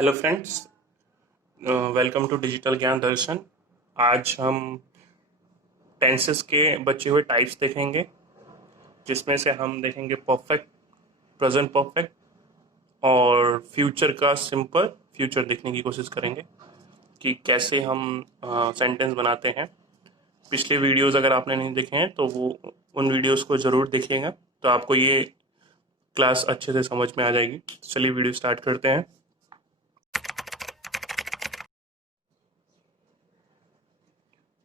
Hello friends, welcome to digital Gyan Darshan. आज हम tenses के बचे हुए टाइप्स देखेंगे, जिसमें से हम देखेंगे परफेक्ट, प्रेजेंट परफेक्ट और फ्यूचर का सिंपल फ्यूचर देखने की कोशिश करेंगे कि कैसे हम सेंटेंस बनाते हैं। पिछले वीडियोस अगर आपने नहीं देखे हैं तो वो उन वीडियोस को ज़रूर देखिएगा, तो आपको ये क्लास अच्छे से समझ में आ जाएगी। चलिए वीडियो स्टार्ट करते हैं।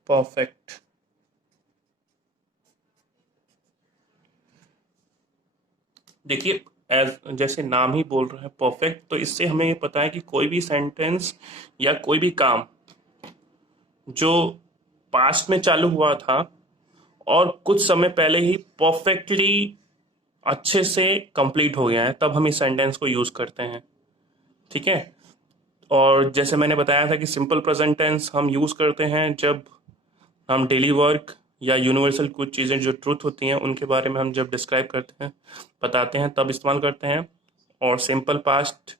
परफेक्ट, देखिए, एज जैसे नाम ही बोल रहे हैं परफेक्ट, तो इससे हमें ये पता है कि कोई भी सेंटेंस या कोई भी काम जो पास्ट में चालू हुआ था और कुछ समय पहले ही परफेक्टली अच्छे से कंप्लीट हो गया है, तब हम इस सेंटेंस को यूज करते हैं। ठीक है। और जैसे मैंने बताया था कि सिंपल प्रेजेंट टेंस हम यूज करते हैं जब हम डेली वर्क या यूनिवर्सल कुछ चीज़ें जो ट्रूथ होती हैं उनके बारे में हम जब डिस्क्राइब करते हैं, बताते हैं, तब इस्तेमाल करते हैं। और सिंपल पास्ट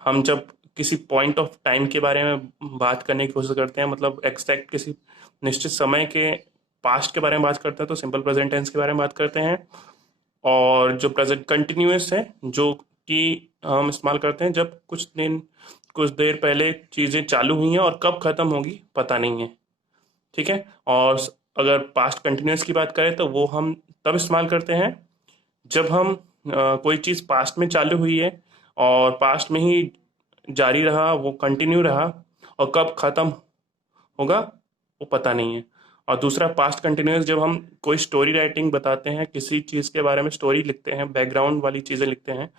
हम जब किसी पॉइंट ऑफ टाइम के बारे में बात करने की कोशिश करते हैं, मतलब एग्जैक्ट किसी निश्चित समय के पास्ट के बारे में बात करते हैं, तो सिंपल प्रेजेंट टेंस के बारे में बात करते हैं। और जो प्रेजेंट कंटिन्यूअस है, जो कि हम इस्तेमाल करते हैं जब कुछ देर पहले चीज़ें चालू हुई हैं और कब ख़त्म होगी पता नहीं है। ठीक है। और अगर पास्ट कंटिन्यूअस की बात करें तो वो हम तब इस्तेमाल करते हैं जब हम कोई चीज़ पास्ट में चालू हुई है और पास्ट में ही जारी रहा, वो कंटिन्यू रहा, और कब ख़त्म होगा वो पता नहीं है। और दूसरा पास्ट कंटिन्यूअस, जब हम कोई स्टोरी राइटिंग बताते हैं, किसी चीज़ के बारे में स्टोरी लिखते हैं, बैकग्राउंड वाली चीज़ें लिखते हैं,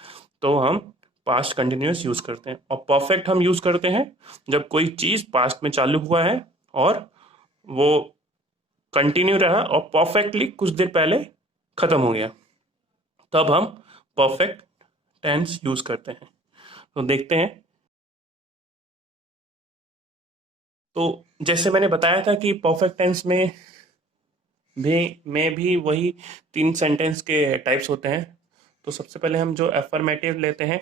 तो हम पास्ट कंटिन्यूअस यूज़ करते हैं। और परफेक्ट हम यूज़ करते हैं जब कोई चीज़ पास्ट में चालू हुआ है और वो कंटिन्यू रहा और परफेक्टली कुछ देर पहले ख़त्म हो गया, तब हम परफेक्ट टेंस यूज़ करते हैं। तो देखते हैं। तो जैसे मैंने बताया था कि परफेक्ट टेंस में भी वही तीन सेंटेंस के टाइप्स होते हैं। तो सबसे पहले हम जो एफर्मेटिव लेते हैं,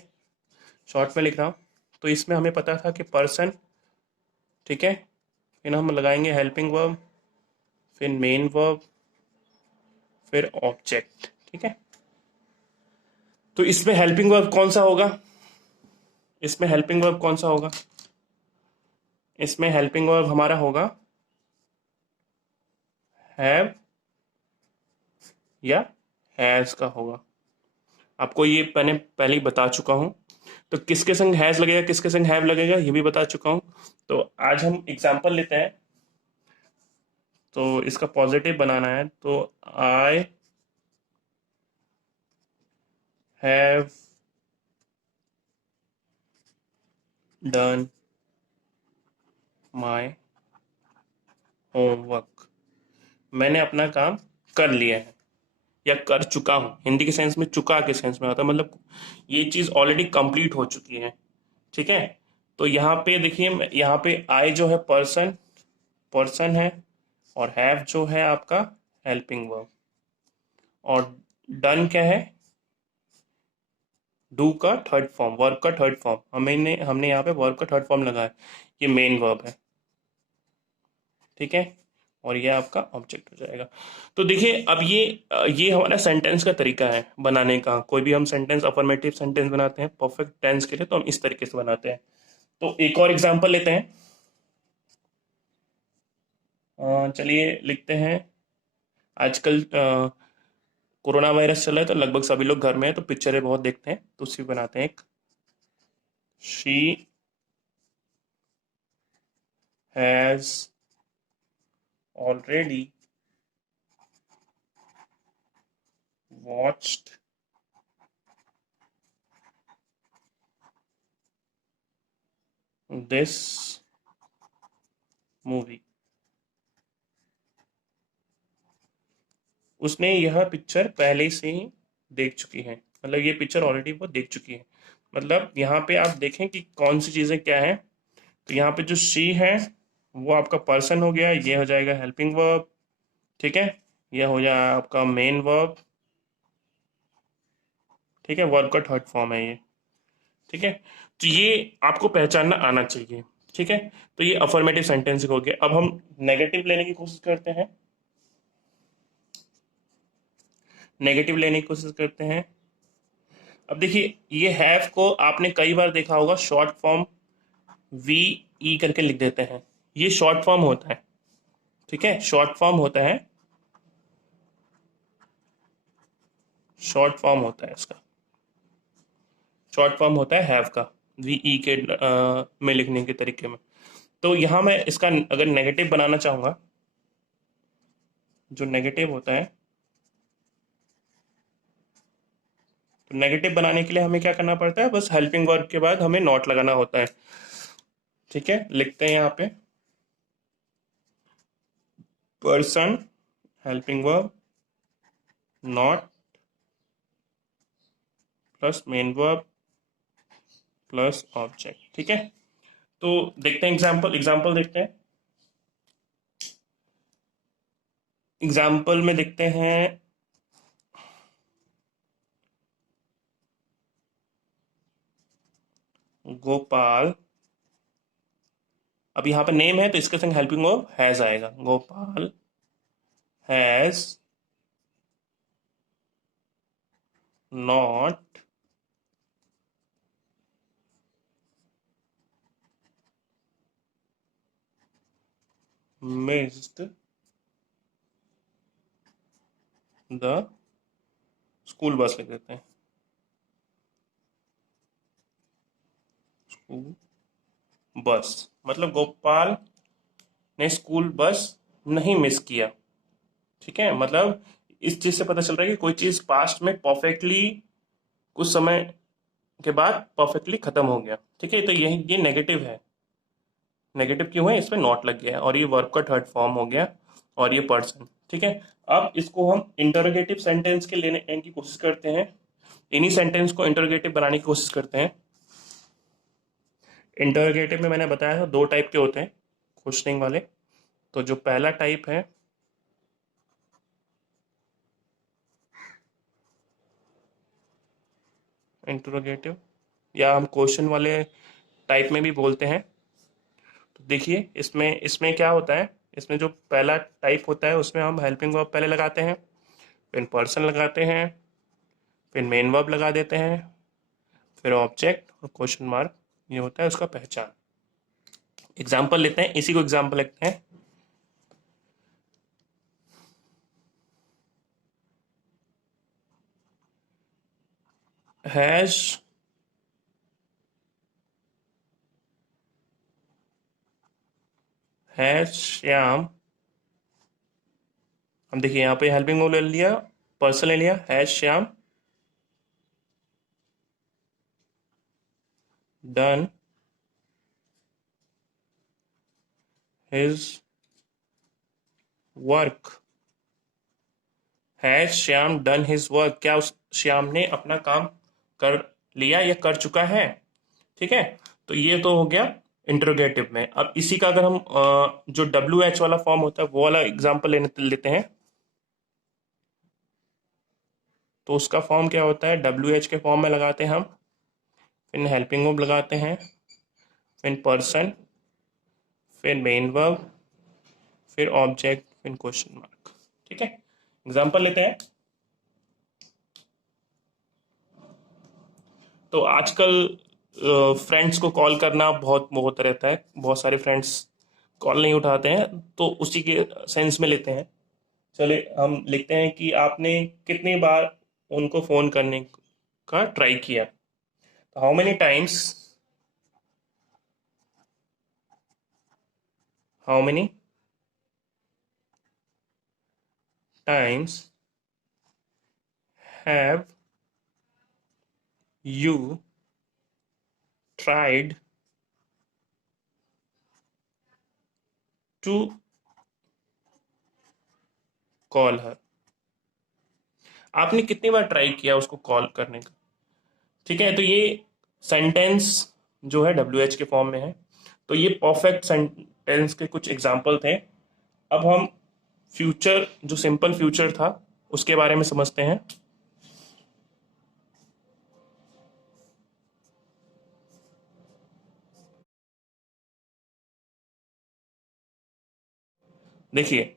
शॉर्ट में लिख रहा हूँ, तो इसमें हमें पता था कि पर्सन, ठीक है, फिर हम लगाएंगे हेल्पिंग वर्ब, फिर मेन वर्ब, फिर ऑब्जेक्ट। ठीक है। तो इसमें हेल्पिंग वर्ब कौन सा होगा? इसमें हेल्पिंग वर्ब कौन सा होगा? इसमें हेल्पिंग वर्ब हमारा होगा हैव या हैज का होगा। आपको ये मैंने पहले ही बता चुका हूँ। तो किसके संग हैज लगेगा, किसके संग हैव लगेगा, ये भी बता चुका हूँ। तो आज हम एग्जाम्पल लेते हैं। तो इसका पॉजिटिव बनाना है, तो I have done my homework. मैंने अपना काम कर लिया है या कर चुका हूँ। हिंदी के सेंस में चुका के सेंस में आता है, मतलब ये चीज़ ऑलरेडी कंप्लीट हो चुकी है। ठीक है। तो यहाँ पे देखिए, यहाँ पे आई जो है पर्सन, पर्सन है, और हैव जो है आपका हेल्पिंग वर्ब, और डन क्या है? डू का थर्ड फॉर्म, वर्ब का थर्ड फॉर्म। हमने यहाँ पे वर्ब का थर्ड फॉर्म लगाया, ये मेन वर्ब है। ठीक है। और ये आपका ऑब्जेक्ट हो जाएगा। तो देखिए, अब ये हमारा सेंटेंस का तरीका है बनाने का। कोई भी हम सेंटेंस, अफर्मेटिव सेंटेंस बनाते हैं परफेक्ट टेंस के लिए, तो हम इस तरीके से बनाते हैं। तो एक और एग्जांपल लेते हैं। चलिए लिखते हैं। आजकल कोरोना वायरस चल रहा है, तो लगभग सभी लोग घर में है, तो पिक्चरें बहुत देखते हैं, तो उसी बनाते हैं एक। She has already watched this movie. उसने यह पिक्चर पहले से ही देख चुकी है, मतलब ये पिक्चर ऑलरेडी वो देख चुकी है। मतलब यहाँ पे आप देखें कि कौन सी चीज़ें क्या है। तो यहाँ पे जो शी है वो आपका पर्सन हो गया, ये हो जाएगा हेल्पिंग वर्ब। ठीक है। ये हो जाएगा आपका मेन वर्ब। ठीक है, वर्ब का थर्ड फॉर्म है ये। ठीक है, तो ये आपको पहचानना आना चाहिए। ठीक है, तो ये अफर्मेटिव सेंटेंस हो गया। अब हम नेगेटिव लेने की कोशिश करते हैं। नेगेटिव लेने की कोशिश करते हैं। अब देखिए, ये हैव को आपने कई बार देखा होगा, शॉर्ट फॉर्म वी ई करके लिख देते हैं। ये शॉर्ट फॉर्म होता है। ठीक है, शॉर्ट फॉर्म होता है, शॉर्ट फॉर्म होता है इसका, शॉर्ट फॉर्म होता है हैव का, वी ई के में लिखने के तरीके में। तो यहां मैं इसका अगर नेगेटिव बनाना चाहूंगा, जो नेगेटिव होता है, तो नेगेटिव बनाने के लिए हमें क्या करना पड़ता है, बस हेल्पिंग वर्ब के बाद हमें नॉट लगाना होता है। ठीक है, लिखते हैं यहाँ पे person, helping verb, not plus main verb plus object. ठीक है, तो देखते हैं एग्जाम्पल, देखते हैं। एग्जाम्पल में देखते हैं, गोपाल। अब यहाँ पे नेम है तो इसके संग हेल्पिंग वर्ब हैज आएगा। Gopal has not missed the school bus, लिख देते हैं स्कूल बस। मतलब गोपाल ने स्कूल बस नहीं मिस किया। ठीक है, मतलब इस चीज से पता चल रहा है कि कोई चीज पास्ट में परफेक्टली कुछ समय के बाद परफेक्टली खत्म हो गया। ठीक है, तो ये नेगेटिव है। नेगेटिव क्यों है, इसमें नॉट लग गया है और ये वर्ब का थर्ड फॉर्म हो गया और ये पर्सन। ठीक है, अब इसको हम इंटरोगेटिव सेंटेंस के लेने की कोशिश करते हैं। इन्हीं सेंटेंस को इंटरोगेटिव बनाने की कोशिश करते हैं। इंटरोगेटिव में मैंने बताया था दो टाइप के होते हैं, क्वेश्चनिंग वाले। तो जो पहला टाइप है, इंटरोगेटिव, या हम क्वेश्चन वाले टाइप में भी बोलते हैं। तो देखिए, इसमें इसमें क्या होता है, इसमें जो पहला टाइप होता है उसमें हम हेल्पिंग वर्ब पहले लगाते हैं, फिर पर्सन लगाते हैं, फिर मेन वर्ब लगा देते हैं, फिर ऑब्जेक्ट और क्वेश्चन मार्क। ये होता है उसका पहचान। एग्जाम्पल लेते हैं, इसी को एग्जाम्पल लेते हैं। हैश श्याम। हम देखिए यहाँ पे हेल्पिंग वर्ब ले लिया, पर्सन ले लिया, hash Shyam done his work. Has Shyam done his work, क्या उस श्याम ने अपना काम कर लिया या कर चुका है। ठीक है, तो ये तो हो गया इंटरोगेटिव में। अब इसी का अगर हम जो डब्ल्यू एच वाला फॉर्म होता है वो वाला एग्जाम्पल लेते हैं, तो उसका फॉर्म क्या होता है, डब्ल्यू एच के फॉर्म में लगाते हैं हम, फिर हेल्पिंग वर्ब लगाते हैं, फिर पर्सन, फिर मेन वर्ब, फिर ऑब्जेक्ट, फिर क्वेश्चन मार्क। ठीक है, एग्जाम्पल लेते हैं। तो आजकल फ्रेंड्स को कॉल करना बहुत बहुत रहता है, बहुत सारे फ्रेंड्स कॉल नहीं उठाते हैं, तो उसी के सेंस में लेते हैं। चले हम लिखते हैं कि आपने कितनी बार उनको फोन करने का ट्राई किया। तो how many times have you tried to call her. आपने कितनी बार ट्राई किया उसको कॉल करने का। ठीक है, तो ये सेंटेंस जो है डब्ल्यू एच के फॉर्म में है। तो ये परफेक्ट सेंटेंस के कुछ एग्जाम्पल थे। अब हम फ्यूचर, जो सिंपल फ्यूचर था उसके बारे में समझते हैं। देखिए,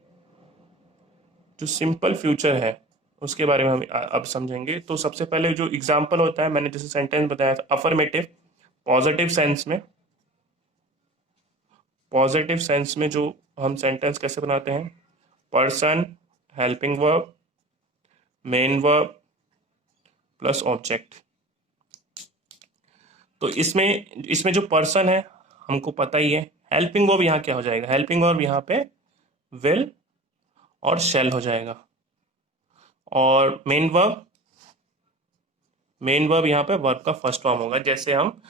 जो सिंपल फ्यूचर है उसके बारे में हम अब समझेंगे। तो सबसे पहले जो एग्जाम्पल होता है, मैंने जैसे सेंटेंस बताया था, अफर्मेटिव पॉजिटिव सेंस में, पॉजिटिव सेंस में जो हम सेंटेंस कैसे बनाते हैं, person, helping verb, main verb plus object. तो इसमें इसमें जो पर्सन है हमको पता ही है। हेल्पिंग वर्ब यहाँ क्या हो जाएगा, हेल्पिंग वर्ब यहाँ पे विल और शेल हो जाएगा। और मेन वर्ब, मेन वर्ब यहाँ पे वर्ब का फर्स्ट फॉर्म होगा, जैसे हम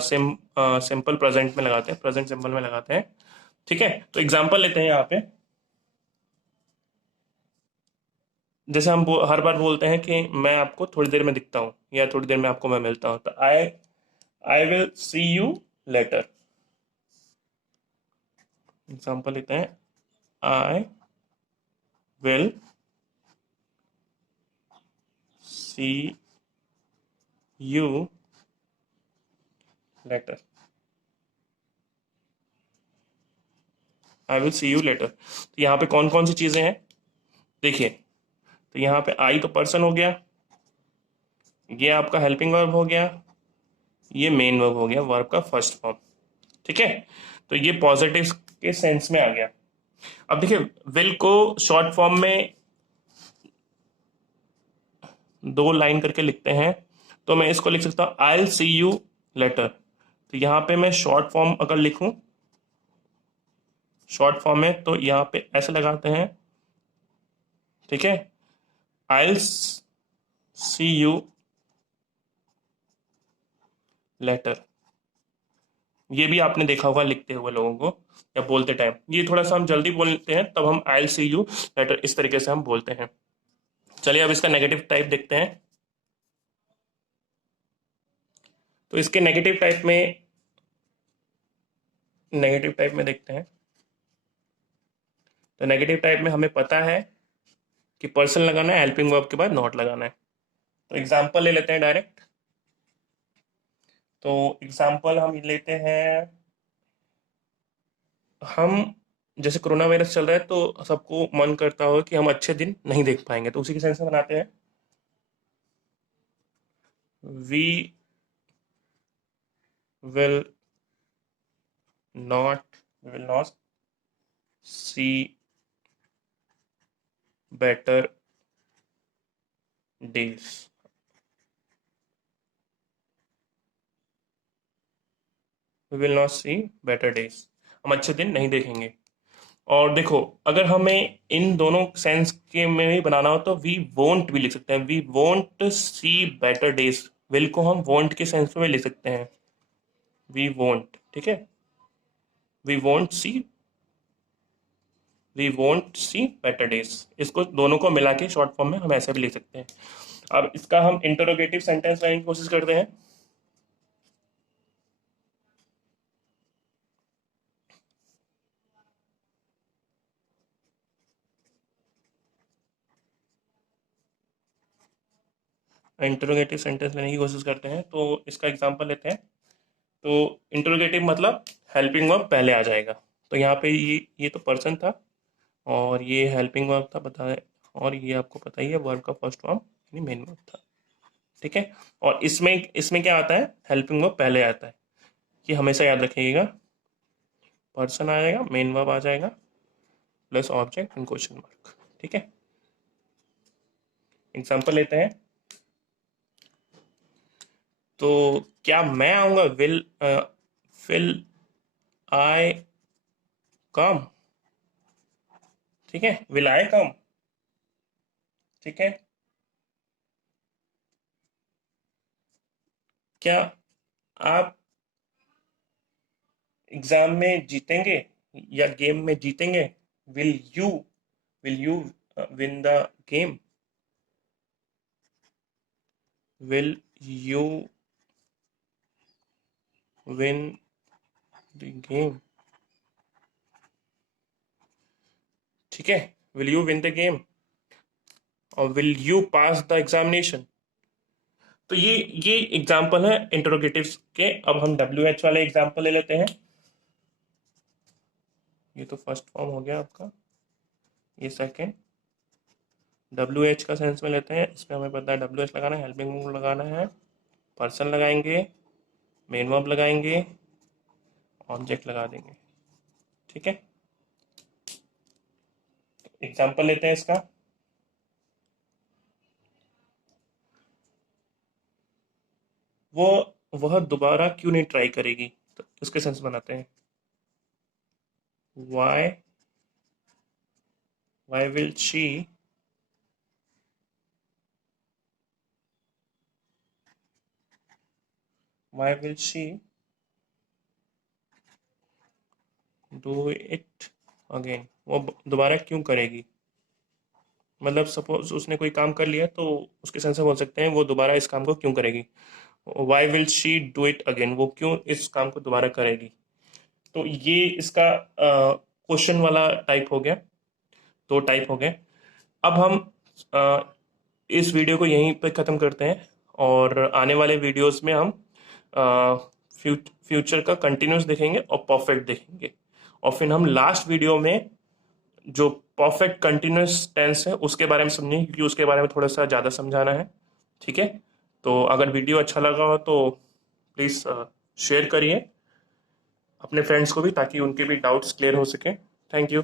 सिंपल प्रेजेंट में लगाते हैं, प्रेजेंट सिंपल में लगाते हैं। ठीक है, तो एग्जांपल लेते हैं यहाँ पे। जैसे हम हर बार बोलते हैं कि मैं आपको थोड़ी देर में दिखता हूँ या थोड़ी देर में आपको मैं मिलता हूँ, तो I will see you later. Example लेते हैं, I will see you later, I will see you later. तो यहाँ पे कौन कौन सी चीजें हैं देखिए, तो यहाँ पे आई तो पर्सन हो गया, ये आपका हेल्पिंग वर्ब हो गया, ये मेन वर्ब हो गया, वर्ब का फर्स्ट फॉर्म। ठीक है, तो ये पॉजिटिव के सेंस में आ गया। अब देखिए, विल को शॉर्ट फॉर्म में दो लाइन करके लिखते हैं, तो मैं इसको लिख सकता हूं I will see you later. तो यहां पे मैं शॉर्ट फॉर्म अगर लिखूं, शॉर्ट फॉर्म में, तो यहां पे ऐसे लगाते हैं। ठीक है, I will see you later. ये भी आपने देखा होगा लिखते हुए लोगों को या बोलते टाइम, ये थोड़ा सा हम जल्दी बोलते हैं, तब हम I will see you later इस तरीके से हम बोलते हैं। चलिए अब इसका नेगेटिव टाइप देखते हैं। तो इसके नेगेटिव टाइप में देखते हैं। तो नेगेटिव टाइप में हमें पता है कि पर्सन लगाना है, हेल्पिंग वर्ब के बाद नॉट लगाना है। तो एग्जाम्पल ले लेते हैं डायरेक्ट। तो एग्जाम्पल हम लेते हैं, हम जैसे कोरोना वायरस चल रहा है तो सबको मन करता हो कि हम अच्छे दिन नहीं देख पाएंगे, तो उसी के सेंस में बनाते हैं, we will not see better days. We will not see better days, हम अच्छे दिन नहीं देखेंगे। और देखो, अगर हमें इन दोनों सेंस के में भी बनाना हो तो वी वोंट भी लिख सकते हैं, we won't see better days. Will को हम वोंट के सेंस में भी लिख सकते हैं, वी वोंट। ठीक है, we won't see, we won't see better days, इसको दोनों को मिला के शॉर्ट फॉर्म में हम ऐसे भी लिख सकते हैं। अब इसका हम इंटरोगेटिव सेंटेंस बनाने की कोशिश करते हैं। इंटरोगेटिव सेंटेंस लेने की कोशिश करते हैं, तो इसका एग्जांपल लेते हैं। तो इंटरोगेटिव मतलब हेल्पिंग वर्ब पहले आ जाएगा। तो यहाँ पे ये तो पर्सन था और ये हेल्पिंग वर्ब था बता, और ये आपको पता ही है वर्ब का फर्स्ट फॉर्म यानी मेन वर्ब था। ठीक है, और इसमें इसमें क्या आता है, हेल्पिंग वर्ब पहले आता है, ये हमेशा याद रखिएगा। पर्सन आ जाएगा, मेन वर्ब आ जाएगा plus object in question mark. ठीक है, एग्जांपल लेते हैं। तो क्या मैं आऊंगा, विल आई कम। ठीक है, विल आई कम। ठीक है, क्या आप एग्जाम में जीतेंगे या गेम में जीतेंगे, will you, will you win the game, will you win the game. ठीक है, will you win the game और will you pass the examination. तो ये एग्जाम्पल है इंटरोगेटिव्स के। अब हम डब्ल्यू एच वाले एग्जाम्पल ले लेते हैं। ये तो फर्स्ट फॉर्म हो गया आपका, ये सेकेंड। WH का सेंस में लेते हैं, इसमें हमें पता है WH लगाना है, हेल्पिंग वर्ब लगाना है, पर्सन लगाएंगे, मेन वर्ब लगाएंगे, ऑब्जेक्ट लगा देंगे। ठीक है, एग्जाम्पल लेते हैं इसका। वो वह दोबारा क्यों नहीं ट्राई करेगी, तो इसके सेंस बनाते हैं। why will she do it again, वो दोबारा क्यों करेगी। मतलब सपोज उसने कोई काम कर लिया तो उसके सेंस में बोल सकते हैं वो दोबारा इस काम को क्यों करेगी। Why will she do it again, वो क्यों इस काम को दोबारा करेगी। तो ये इसका क्वेश्चन वाला टाइप हो गया, दो टाइप हो गए। अब हम अ, इस वीडियो को यहीं पे ख़त्म करते हैं और आने वाले वीडियोस में हम फ्यूचर का कंटिन्यूस देखेंगे और परफेक्ट देखेंगे, और फिर हम लास्ट वीडियो में जो परफेक्ट कंटिन्यूस टेंस है उसके बारे में समझेंगे, क्योंकि उसके बारे में थोड़ा सा ज़्यादा समझाना है। ठीक है, तो अगर वीडियो अच्छा लगा हो तो प्लीज़ शेयर करिए अपने फ्रेंड्स को भी, ताकि उनके भी डाउट्स क्लियर हो सके। Thank you.